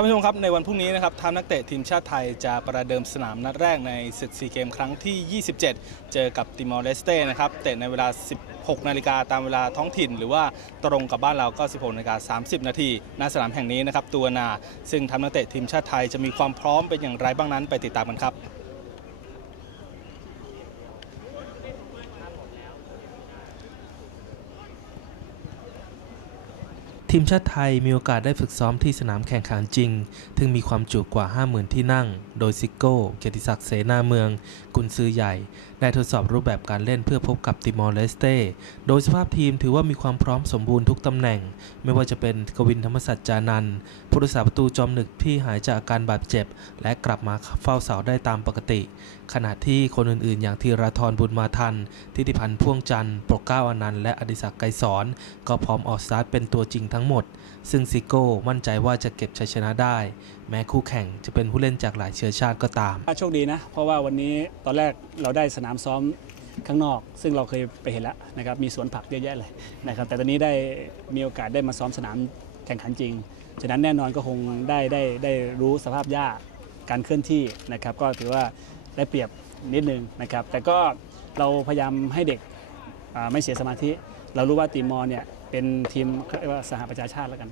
านผู้ชมครับในวันพรุ่งนี้นะครับทัพนักเตะทีมชาติไทยจะประเดิมสนามนัดแรกในศึกซีเกมครั้งที่ 27 เจอกับติมอร์เลสเต้นะครับเตะในเวลา 16 นาฬิกาตามเวลาท้องถิ่น หรือว่าตรงกับบ้านเราก็ 16นาฬิกา30 นาทีณสนามแห่งนี้นะครับตัวนา ซึ่งทัพนักเตะทีมชาติไทยจะมีความพร้อมเป็นอย่างไรบ้างนั้นไปติดตามกันครับ ทีมชาติไทยมีโอกาสได้ฝึกซ้อมที่สนามแข่งขันจริง ถึงมีความจุกว่า 50,000 ที่นั่ง โดยซิโก้ เกียรติศักดิ์เสนาเมือง กุนซือใหญ่ ได้ทดสอบรูปแบบการเล่นเพื่อพบกับติมอร์เลสเต้ โดยสภาพทีมถือว่ามีความพร้อมสมบูรณ์ทุกตำแหน่ง ไม่ว่าจะเป็นกวินธรรมสัจจานันท์ผู้รักษาประตูจอมหนึกที่หายจากอาการบาดเจ็บ และกลับมาเฝ้าเสาได้ตามปกติ ขณะที่คนอื่นๆ อย่างธีราธรบุญมาทัน ทิติพันธ์พ่วงจันทร์ปกเก้าอนันต์และอดิศักดิ์ไกรสอนก็พร้อมออกสตาร์ทเป็นตัวจริงทั้งหมด ซึ่งซิโก้มั่นใจว่าจะเก็บชัยชนะได้ แม้คู่แข่งจะเป็นผู้เล่นจากหลายเชื้อชาติก็ตามโชคดีนะ เพราะว่าวันนี้ตอนแรกเราได้สนามซ้อมข้างนอก ซึ่งเราเคยไปเห็นแล้วนะครับมีสวนผักเยอะแยะเลยนะครับแต่ตอนนี้ได้มีโอกาสได้มาซ้อมสนามแข่งขันจริง ฉะนั้นแน่นอนก็คงได้ได้ได้รู้สภาพหญ้าการเคลื่อนที่นะครับก็ถือว่าได้เปรียบนิดนึงนะครับแต่ก็เราพยายามให้เด็กไม่เสียสมาธิ เรารู้ว่าตีมอร์เนี่ย เป็นทีมเรียกว่าสหประชาชาติแล้วกัน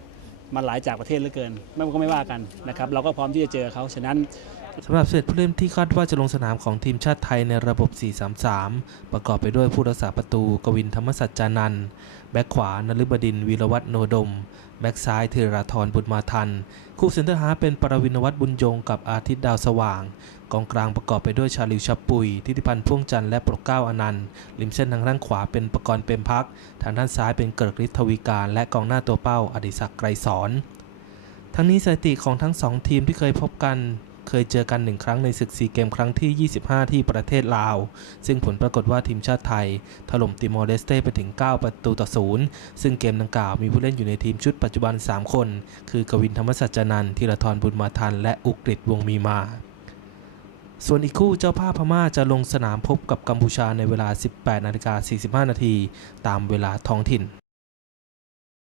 มันหลายจากประเทศเหลือเกิน ไม่ก็ไม่ว่ากันนะครับเราก็พร้อมที่จะเจอเขาฉะนั้นสำหรับเศษผู้เล่นที่คาดว่าจะลงสนามของทีมชาติไทยในระบบ 4-3-3 ประกอบไปด้วยผู้รักษาประตู กวินธรรมสัจจานันท์แบ็คขวานฤบดินวีรวัฒนโนดม แบ็คซ้ายธีราธรบุญมาทัน คู่เซนเตอร์ฮาเป็นปรวินวัฒน์บุญยงกับอาทิตย์ดาวสว่าง กองกลางประกอบไปด้วยชาลิวชับปุย ทิติพันธ์พ่วงจันทร์และโปรดเก้าอนันต์ ริมเส้นทางด้านขวาเป็นประกรณ์เปรมพัก ทางด้านซ้ายเป็นเกิรกฤทธวีการ และกองหน้าตัวเป้าอดิศักดิ์ไกรสอนทั้งนี้สถิติของทั้งสองทีมที่เคยพบกันเคยเจอกันหนึ่งครั้งในศึกซีเกมครั้งที่ 25 ที่ประเทศลาว ซึ่งผลปรากฏว่าทีมชาติไทย ถล่มติมอร์เลสเต้ไปถึง 9 ประตูต่อศูนย์ซึ่งเกมดังกล่าวมีผู้เล่นอยู่ในทีมชุดปัจจุบัน 3 คน คือกวินธรรมสัจจานันทีรทรบุญมาทัน และอุกฤษวงมีมา ส่วนอีกคู่เจ้าภาพพม่าจะลงสนามพบกับกัมพูชาในเวลา 18นาฬิกา45นาทีตามเวลาท้องถิ่น